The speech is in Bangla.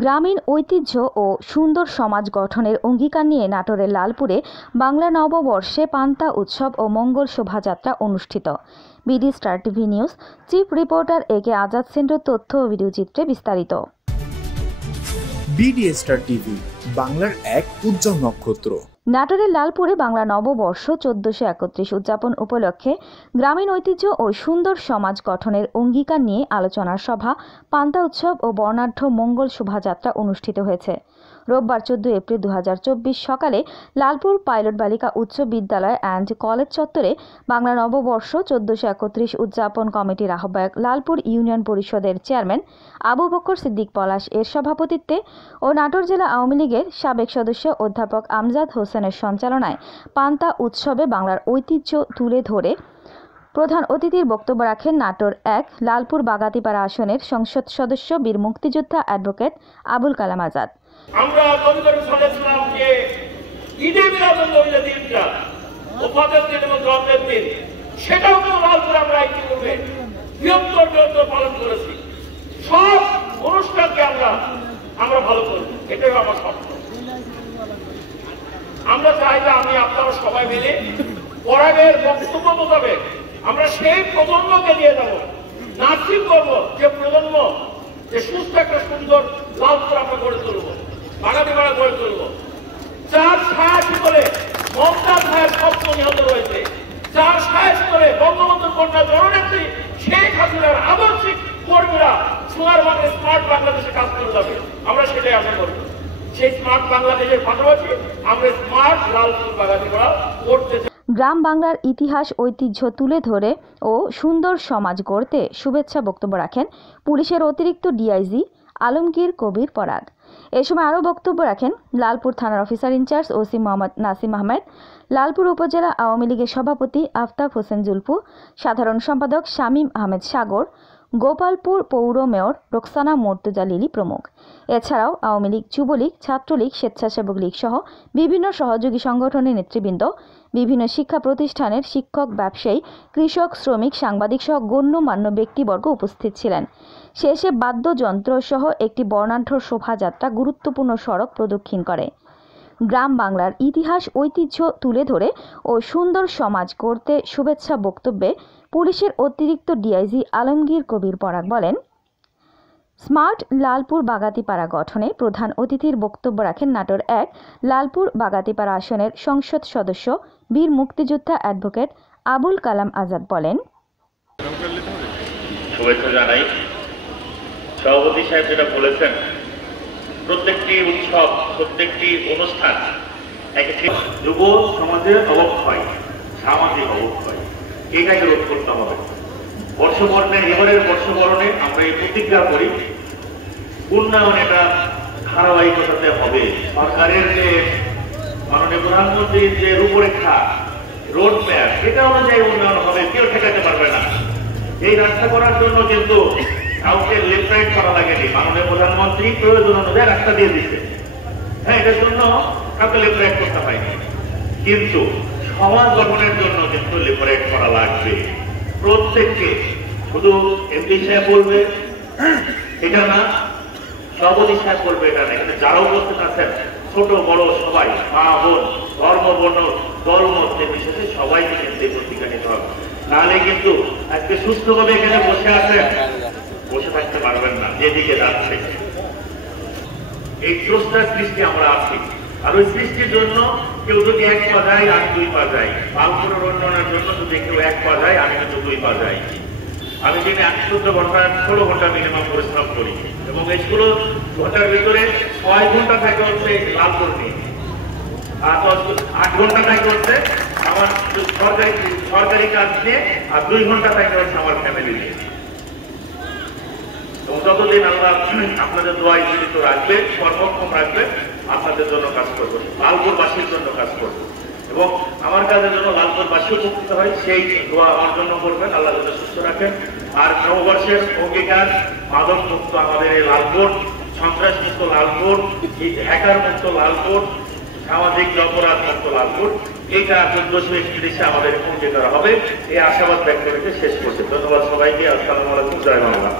গ্রামীণ ঐতিহ্য ও সুন্দর সমাজ গঠনের অঙ্গীকার নিয়ে নাটোরের লালপুরে বাংলা নববর্ষে পান্তা উৎসব ও মঙ্গল শোভাযাত্রা অনুষ্ঠিত। BD star TV news chief reporter একে আজাদ সেন্টু তথ্য ও ভিডিওচিত্রে বিস্তারিত। বিডি স্টার টিভি, বাংলার এক উজ্জ্বল নক্ষত্র। নাটোরের লালপুরে বাংলা নববর্ষ 1431 উদযাপন উপলক্ষে গ্রামীণ ঐতিহ্য ও সুন্দর সমাজ গঠনের অঙ্গীকার নিয়ে আলোচনা সভা, পান্তা উৎসব ও বর্ণাঢ্য মঙ্গল শোভাযাত্রা অনুষ্ঠিত হয়েছে। রোববার 14 এপ্রিল 2024 সকালে লালপুর পাইলট বালিকা উচ্চ বিদ্যালয় অ্যান্ড কলেজ চত্বরে বাংলা নববর্ষ 1431 উদযাপন কমিটির আহ্বায়ক লালপুর ইউনিয়ন পরিষদের চেয়ারম্যান আবু বকর সিদ্দিক পলাশ এর সভাপতিত্বে ও নাটোর জেলা আওয়ামী লীগের সাবেক সদস্য অধ্যাপক আমজাদ হোসেনের সঞ্চালনায় পান্তা উৎসবে বাংলার ঐতিহ্য তুলে ধরে প্রধান অতিথির বক্তব্য রাখেন নাটোর 1 লালপুর বাগাতিপাড়া আসনের সংসদ সদস্য বীর মুক্তিযোদ্ধা অ্যাডভোকেট আবুল কালাম আজাদ। আমরা নবী করিম সাল্লাল্লাহু আলাইহি ওয়াসাল্লামকে ঈদে মিলাদুন্নবী দিনটা ওফাতের দিন এবং জন্মের দিন, সেটাও তো লালপুরে আমরা ইতিপূর্বে বৃহত্তর পালন করেছি। সব অনুষ্ঠানকে আমরা ভালো করব, এটাই আমার স্বপ্ন। আমরা চাই যে আমি আপনারা সবাই মিলে পরাগের বক্তব্য মোতাবেক আমরা সেই প্রজন্মকে দিয়ে দেবো, নার্সিং করবো, যে প্রজন্ম যে সুস্থ একটা সুন্দর লালপুর আমরা গড়ে তুলবো, বাগাতিপাড়া গড়ে তুলবো। যার সাহায্য করে মমতাজ ভাইয়ের স্বপ্ন নিহত রয়েছে, যার সাহায্য করে বঙ্গবন্ধুর কন্যা জননেত্রী শেখ হাসিনার আদর্শিক কর্মীরা সুন্দরবনের স্মার্ট বাংলাদেশে কাজ করে যাবে, আমরা সেটাই আশা করব। সেই স্মার্ট বাংলাদেশের পাশাপাশি আমরা স্মার্ট লালপুর বাগাতিপাড়া করতে চাই। গ্রাম বাংলার ইতিহাস ঐতিহ্য তুলে ধরে ও সুন্দর সমাজ গড়তে শুভেচ্ছা বক্তব্য রাখেন পুলিশের অতিরিক্ত ডিআইজি আলমগীর কবির পরাগ। এ সময় আরও বক্তব্য রাখেন লালপুর থানার officer in charge OC Mohammad Nasim Ahmed, Lalpur উপজেলা আওয়ামী লীগের সভাপতি আফতাব হোসেন জুলফু, সাধারণ সম্পাদক শামীম আহমেদ সাগর, গোপালপুর পৌর মেয়র রোকসানা মর্তুজা লিলি প্রমুখ। এছাড়াও আওয়ামী লীগ, যুবলীগ, ছাত্রলীগ, স্বেচ্ছাসেবক লীগ সহ বিভিন্ন সহযোগী সংগঠনের নেতৃবৃন্দ, বিভিন্ন শিক্ষা প্রতিষ্ঠানের শিক্ষক, ব্যবসায়ী, কৃষক, শ্রমিক, সাংবাদিক সহ গণ্যমান্য ব্যক্তিবর্গ উপস্থিত ছিলেন। শেষে বাদ্যযন্ত্র সহ একটি বর্ণাঢ্য শোভাযাত্রা গুরুত্বপূর্ণ সড়ক প্রদক্ষিণ করে। গ্রাম বাংলার ইতিহাস ঐতিহ্য তুলে ধরে ও সুন্দর সমাজ গড়তে শুভেচ্ছা বক্তব্যে পুলিশের অতিরিক্ত ডিআইজি আলমগীর কবির পরাগ বলেন, স্মার্ট লালপুর বাগাতিপাড়া গঠনে প্রধান অতিথির বক্তব্য রাখেন নাটোর 1 লালপুর বাগাতিপাড়া আসনের সংসদ সদস্য বীর মুক্তিযোদ্ধা অ্যাডভোকেট আবুল কালাম আজাদ বলেন, শুভেচ্ছা জানাই। সভাপতি সাহেব যেটা বলেছেন, প্রত্যেকটি উৎসব, প্রত্যেকটি অনুষ্ঠান যুব সমাজের অবক্ষয়, সামাজিক অবক্ষয়, এটাকে রোধ করতে হবে। এবারের বর্ষবরণে আমরা এই প্রতিজ্ঞা করি, উন্নয়ন এটা ধারাবাহিকতাতে হবে। সরকারের যে মাননীয় প্রধানমন্ত্রীর যে রূপরেখা, রোড ম্যাপ, সেটা অনুযায়ী উন্নয়ন হবে, কেউ ঠেকাতে পারবে না। এই রাস্তা করার জন্য কিন্তু কাউকে লেফট রাইট করা লাগেনি, মাননীয় প্রধানমন্ত্রী প্রয়োজন অনুযায়ী রাস্তা দিয়ে দিচ্ছে। হ্যাঁ, এটার জন্য কাউকে লেফট রাইট করতে হয়নি, কিন্তু সমাজ গঠনের জন্য কিন্তু লেফট রাইট করা লাগবে প্রত্যেককে। শুধু এমপি সাহেব বলবে এটা না, সভাপতি সাহেব বলবে এটা না, এখানে যারা উপস্থিত আছেন ছোট বড় সবাই, মা বোন, ধর্ম বর্ণ দল মধ্যে বিশেষে সবাইকে কিন্তু এই প্রতিজ্ঞা নিতে হবে। তাহলে কিন্তু আজকে সুস্থভাবে এখানে বসে আছেন, বসে থাকতে পারবেন না, যেদিকে যাচ্ছে এই স্রষ্টার সৃষ্টি আমরা আছি। আর ওই সৃষ্টির জন্য কেউ যদি 1 পা যায় আর 2 পা যায়, লালপুরের উন্নয়নের জন্য যদি কেউ 1 পা যায়, আমি কিন্তু 2 পা যাই। আমি দিনে 114 ঘন্টা 16 ঘন্টা মিনিমাম পরিশ্রম করি, এবং এই 16 ঘন্টার ভিতরে 6 ঘন্টা থাকে হচ্ছে লালপুর নিয়ে, আর 8 ঘন্টা থাকে হচ্ছে আমার সরকারি কাজ নিয়ে, আর 2 ঘন্টা থাকে হচ্ছে আমার ফ্যামিলি নিয়ে। এবং যতদিন আল্লাহ আপনাদের দোয়ায় জীবিত রাখবে, সর্বক্ষম রাখবে, আপনাদের জন্য কাজ করবো, লালপুরবাসীর জন্য কাজ করবো, এবং আমার কাজের জন্য লালপুরবাসী উপকৃত হয়, সেই দোয়া আমার জন্য করবেন। আল্লাহ যাতে সুস্থ রাখেন। আর নববর্ষের অঙ্গীকার, মাদক মুক্ত আমাদের এই লালপুর, সন্ত্রাস মুক্ত লালপুর, হ্যাকার মুক্ত লালপুর, সামাজিক অপরাধ মুক্ত লালপুর, এইটা 1431 আমাদের অঙ্গীকার হবে। এই আশাবাদ ব্যক্ত রেখে শেষ করছে। ধন্যবাদ সবাইকে। আসসালামু আলাইকুম। জয় বাংলা।